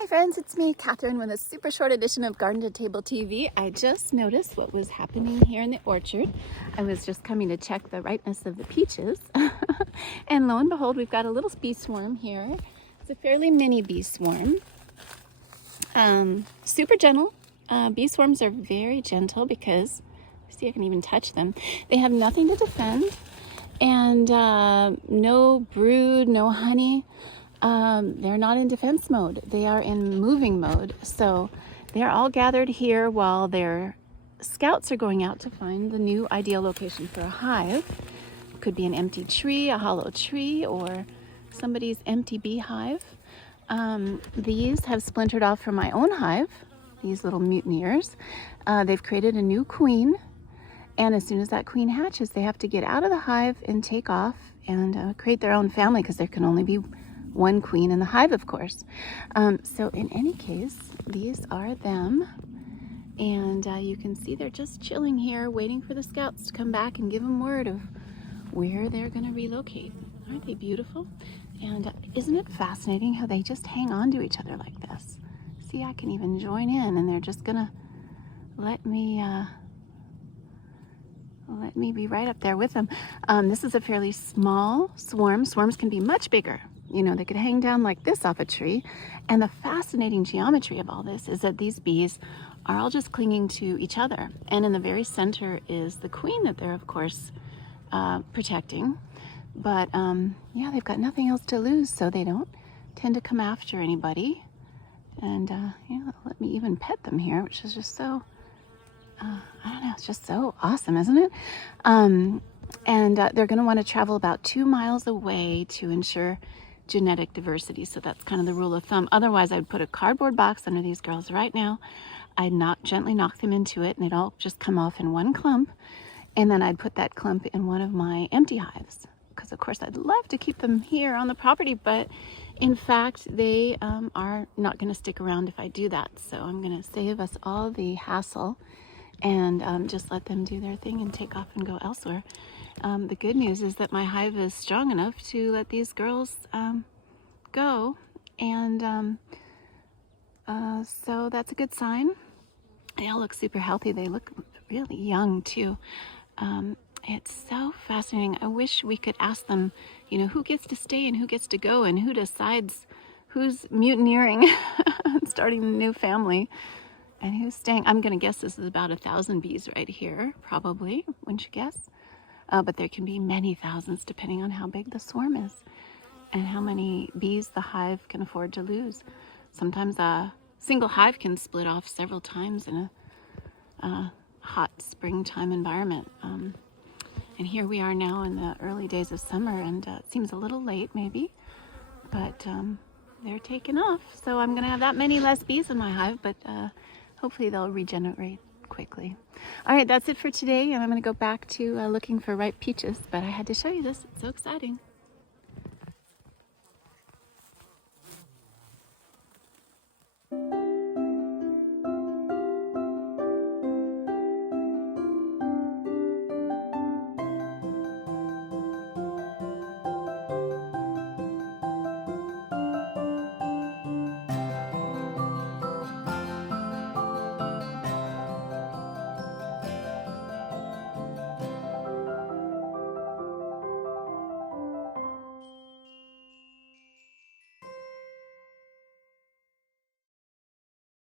Hi friends, it's me, Catherine, with a super short edition of Garden to Table TV. I just noticed what was happening here in the orchard. I was just coming to check the ripeness of the peaches. And lo and behold, we've got a little bee swarm here. It's a fairly mini bee swarm. Super gentle. Bee swarms are very gentle because, see, I can even touch them. They have nothing to defend and no brood, no honey. They're not in defense mode. They are in moving mode. So they're all gathered here while their scouts are going out to find the new ideal location for a hive. It could be an empty tree, a hollow tree, or somebody's empty beehive. These have splintered off from my own hive, these little mutineers. They've created a new queen. And as soon as that queen hatches, they have to get out of the hive and take off and create their own family, because there can only be one queen in the hive, of course. So in any case, these are them. And you can see they're just chilling here, waiting for the scouts to come back and give them word of where they're going to relocate. Aren't they beautiful? And isn't it fascinating how they just hang on to each other like this? See, I can even join in, and they're just going to let me be right up there with them. This is a fairly small swarm. Swarms can be much bigger. You know, they could hang down like this off a tree. And the fascinating geometry of all this is that these bees are all just clinging to each other. And in the very center is the queen that they're, of course, protecting. But yeah, they've got nothing else to lose, so they don't tend to come after anybody. And yeah, let me even pet them here, which is just so, I don't know, it's just so awesome, isn't it? And they're going to want to travel about 2 miles away to ensure genetic diversity. So that's kind of the rule of thumb. Otherwise, I'd put a cardboard box under these girls right now. I'd gently knock them into it, and it'd all just come off in one clump. And then I'd put that clump in one of my empty hives, because of course I'd love to keep them here on the property, but in fact they are not going to stick around if I do that. So I'm going to save us all the hassle and just let them do their thing and take off and go elsewhere. The good news is that my hive is strong enough to let these girls go, and so that's a good sign. They all look super healthy. They look really young too. It's so fascinating. I wish we could ask them, you know, who gets to stay and who gets to go, and who decides who's mutineering and starting a new family. And who's staying? I'm going to guess this is about 1,000 bees right here, probably, wouldn't you guess? But there can be many thousands depending on how big the swarm is and how many bees the hive can afford to lose. Sometimes a single hive can split off several times in a hot springtime environment. And here we are now in the early days of summer, and it seems a little late maybe, but they're taking off. So I'm going to have that many less bees in my hive, but hopefully they'll regenerate quickly. All right, that's it for today, and I'm going to go back to looking for ripe peaches, but I had to show you this. It's so exciting.